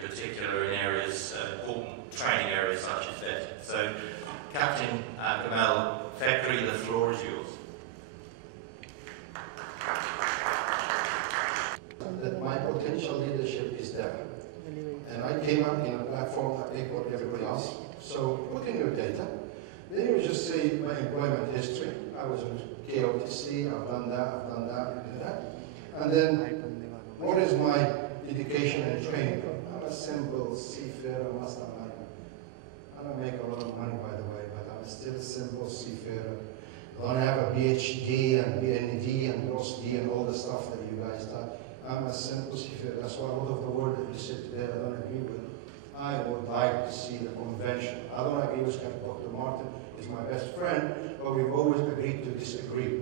particular in areas, important training areas such as that. So, Captain Gamal Fakhri, the floor is yours. That my potential leadership is there. And I came up in a platform like everybody else. So put in your data. Then you just say my employment history. I was with KOTC, I've done that. And then what is my education and training? I'm a simple seafarer, mastermind. I don't make a lot of money, by the way, but I'm still a simple seafarer. I don't have a PhD and BND and PhD and all the stuff that you guys taught. I'm a simple seafarer. That's why a lot of the word that you said today I don't agree with. I would like to see the convention. I don't agree with Dr. Martin. He's my best friend, but we've always agreed to disagree.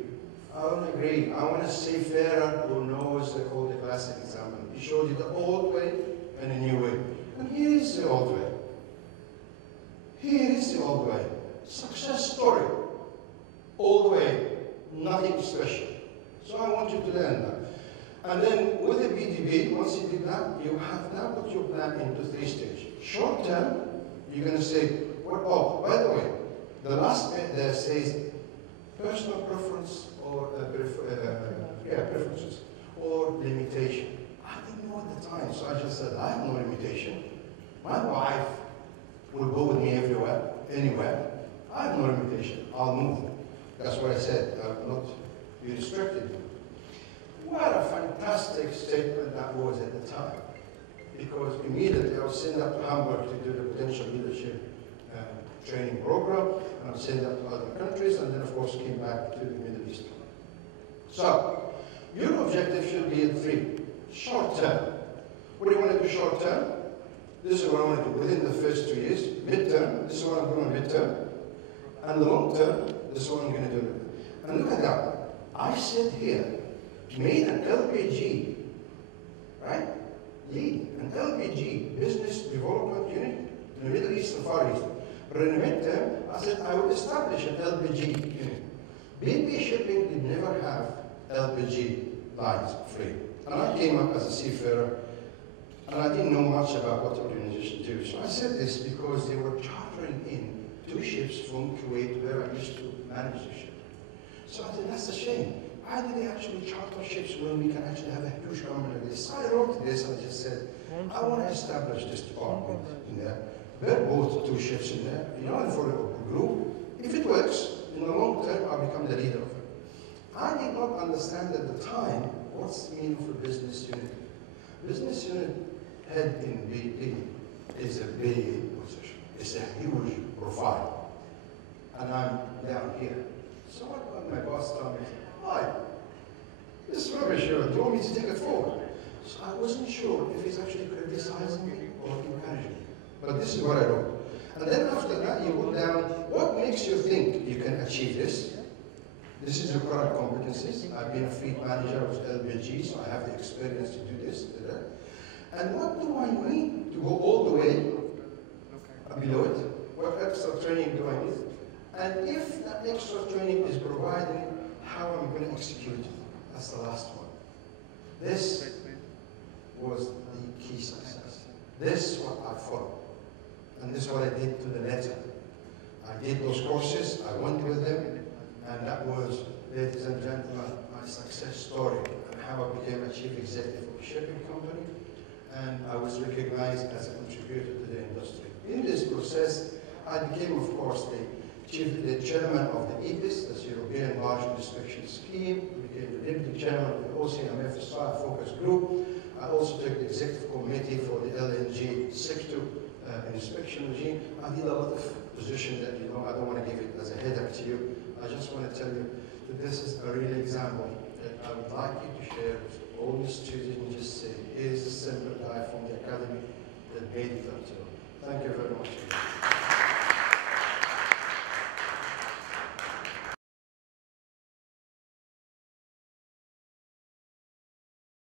I don't agree. I want a seafarer who knows all the classic example. He showed you the old way and the new way. And here is the old way. Here is the old way. Success story. Old way. Nothing special. So I want you to learn that. And then with the BDB, once you did that, you have now put your plan into 3 stages. Short term, you're going to say, well, oh, by the way, the last bit there says personal preference or preferences or limitation. I didn't know at the time, so I just said, I have no limitation. My wife will go with me everywhere, anywhere. I have no limitation. I'll move. That's what I said. I'll not be restricted. What a fantastic statement that was at the time. Because immediately I was sent up to Hamburg to do the potential leadership training program, and I was sent up to other countries, and then of course came back to the Middle East. So, your objective should be in 3. Short term. What do you want to do short term? This is what I want to do within the first 2 years. Midterm, this is what I'm doing midterm. And the long term, this is what I'm going to do. And look at that. I said here, made an LPG, right? Lead an LPG, Business Development Unit, in the Middle East and Far East. But in the midterm, I said I would establish an LPG unit. BP Shipping did never have LPG lines free. And I came up as a seafarer, and I didn't know much about what the organization do. So I said this because they were chartering in 2 ships from Kuwait where I used to manage the ship. So I said, that's a shame. Why do they actually charter ships when we can actually have a huge company like this? So I wrote this and I just said, I want to establish this department in there. We're both 2 ships in there, and for a group. If it works, in the long term, I'll become the leader of it. I did not understand at the time what's the meaning for business unit. Business unit head in BP is a big position. It's a huge profile. And I'm down here. So what my boss told me, hi, this rubbish here, do you want me to take it forward? So I wasn't sure if he's actually criticizing me or encouraging me. But this is what I wrote. And then after that, you go down, what makes you think you can achieve this? This is your current competencies. I've been a fleet manager with LPG, so I have the experience to do this. And what do I need to go all the way below it? What extra training do I need? And if that extra training is provided, how am I going to execute it? That's the last one. This was the key success. This is what I followed. And this is what I did to the letter. I did those courses, I went with them, and that was, ladies and gentlemen, my success story and how I became a chief executive of a shipping company, and I was recognized as a contributor to the industry. In this process, I became, of course, the chairman of the EPIS, that's European Large Inspection Scheme. I became the deputy chairman of the OCMF Focus Group. I also took the executive committee for the LNG sector inspection regime. I did a lot of positions that, I don't want to give it as a headache to you. I just want to tell you that this is a real example that I would like you to share with all the students and just say, here's a simple guy from the academy